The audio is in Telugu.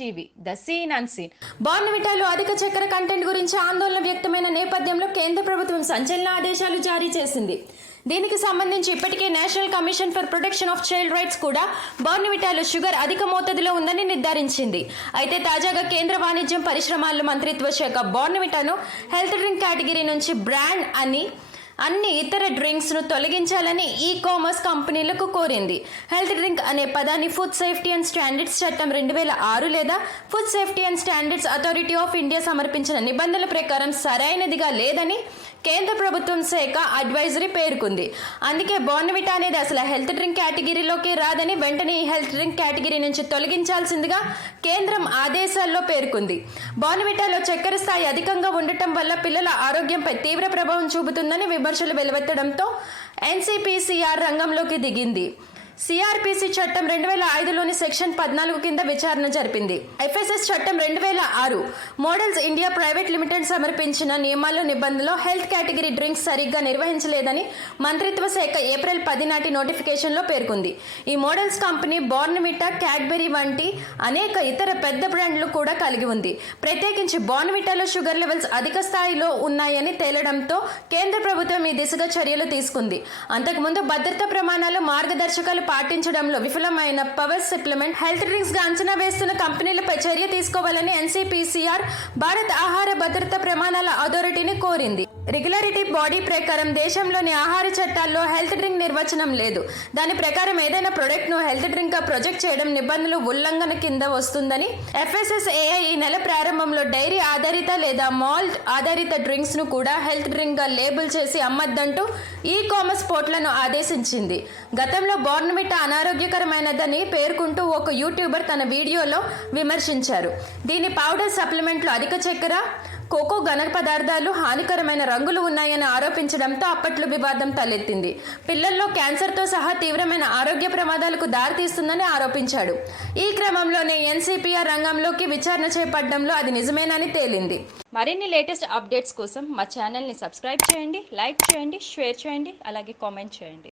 TV the scene and scene బార్నవిటాలో అధిక చక్కెర కంటెంట్ గురించి ఆందోళన వ్యక్తమైన నేపథ్యంలో కేంద్ర ప్రభుత్వం సంచలన ఆదేశాలు జారీ చేసింది. దీనికి సంబంధించి ఇప్పటికే National Commission for Protection of Child Rights కూడా బార్నవిటాలో షుగర్ అధిక మోతాదులో ఉందని నిర్ధారించింది. అయితే తాజాగా కేంద్ర వాణిజ్యం పరిశ్రమల మంత్రిత్వ శాఖ బార్నవిటాను హెల్త్ డ్రింక్ కేటగిరీ నుంచి బ్రాండ్ అని అన్ని ఇతర డ్రింక్స్ను తొలగించాలని ఈ కామర్స్ కంపెనీలకు కోరింది. హెల్త్ డ్రింక్ అనే పదాన్ని ఫుడ్ సేఫ్టీ అండ్ స్టాండర్డ్స్ చట్టం రెండు వేల ఆరు లేదా Food Safety and Standards Authority of India సమర్పించిన నిబంధనల ప్రకారం సరైనదిగా లేదని కేంద్ర ప్రభుత్వం శాఖ అడ్వైజరీ పేర్కొంది. అందుకే బోర్నవిటా అనేది అసలు హెల్త్ డ్రింక్ కేటగిరీలోకి రాదని వెంటనే ఈ హెల్త్ డ్రింక్ కేటగిరీ నుంచి తొలగించాల్సిందిగా కేంద్రం ఆదేశాల్లో పేర్కొంది. బోర్నవిటాలో చక్కెర స్థాయి అధికంగా ఉండటం వల్ల పిల్లల ఆరోగ్యంపై తీవ్ర ప్రభావం చూపుతుందని విమర్శలు వెలువెత్తడంతో ఎన్సీపీసీఆర్ రంగంలోకి దిగింది. సిఆర్పిసి చట్టం రెండు వేల ఐదులోని సెక్షన్ పద్నాలుగు కింద విచారణ జరిపింది. ఎఫ్ఎస్ఎస్ చట్టం రెండు వేల ఆరు మోడల్స్ ఇండియా ప్రైవేట్ లిమిటెడ్ సమర్పించిన నియమాలు నిబంధనలో హెల్త్ కేటగిరీ డ్రింక్స్ సరిగ్గా నిర్వహించలేదని మంత్రిత్వ శాఖ ఏప్రిల్ పది నాటి నోటిఫికేషన్లో పేర్కొంది. ఈ మోడల్స్ కంపెనీ బోర్న్విటా క్యాడ్బెరీ వంటి అనేక ఇతర పెద్ద బ్రాండ్లు కూడా కలిగి ఉంది. ప్రత్యేకించి బోర్న్విటాలో షుగర్ లెవెల్స్ అధిక స్థాయిలో ఉన్నాయని తేలడంతో కేంద్ర ప్రభుత్వం ఈ దిశగా చర్యలు తీసుకుంది. అంతకుముందు భద్రతా ప్రమాణాలు మార్గదర్శకాలు పాటించడంలో విఫలమైన పవర్ సప్లిమెంట్ హెల్త్ డ్రింక్స్గా అంచనా వేస్తున్న కంపెనీలపై చర్య తీసుకోవాలని ఎన్సీపీసీఆర్ భారత ఆహార భద్రత ప్రమాణాల అథారిటీని కోరింది. రెగ్యులారిటీ బాడీ ప్రకారం దేశంలోని ఆహార చట్టాల్లో హెల్త్ డ్రింక్ నిర్వచనం లేదు. దాని ప్రకారం ఏదైనా ప్రొడక్ట్ను హెల్త్ డ్రింక్గా ప్రొజెక్ట్ చేయడం నిబంధనలు ఉల్లంఘన కింద వస్తుందని ఎఫ్ఎస్ఎస్ఏఐ ఈ నెల ప్రారంభంలో డైరీ ఆధారిత లేదా మాల్ట్ ఆధారిత డ్రింక్స్ను కూడా హెల్త్ డ్రింక్గా లేబుల్ చేసి అమ్మద్దంటూ ఈ కామర్స్ పోర్ట్లను ఆదేశించింది. గతంలో బోర్నవిటా అనారోగ్యకరమైనదని పేర్కొంటూ ఒక యూట్యూబర్ తన వీడియోలో విమర్శించారు. దీని పౌడర్ సప్లిమెంట్లో అధిక చక్కెర కోకో ఘన పదార్థాలు హానికరమైన రంగులు ఉన్నాయని ఆరోపించడంతో అప్పట్లో వివాదం తలెత్తింది. పిల్లల్లో క్యాన్సర్తో సహా తీవ్రమైన ఆరోగ్య ప్రమాదాలకు దారితీస్తుందని ఆరోపించాడు. ఈ క్రమంలోనే ఎన్సీపీఆర్ రంగంలోకి విచారణ చేపట్టడంలో అది నిజమేనని తేలింది. మరిన్ని లేటెస్ట్ అప్డేట్స్ కోసం మా ఛానల్ని సబ్స్క్రైబ్ చేయండి లైక్ చేయండి షేర్ చేయండి అలాగే కామెంట్ చేయండి.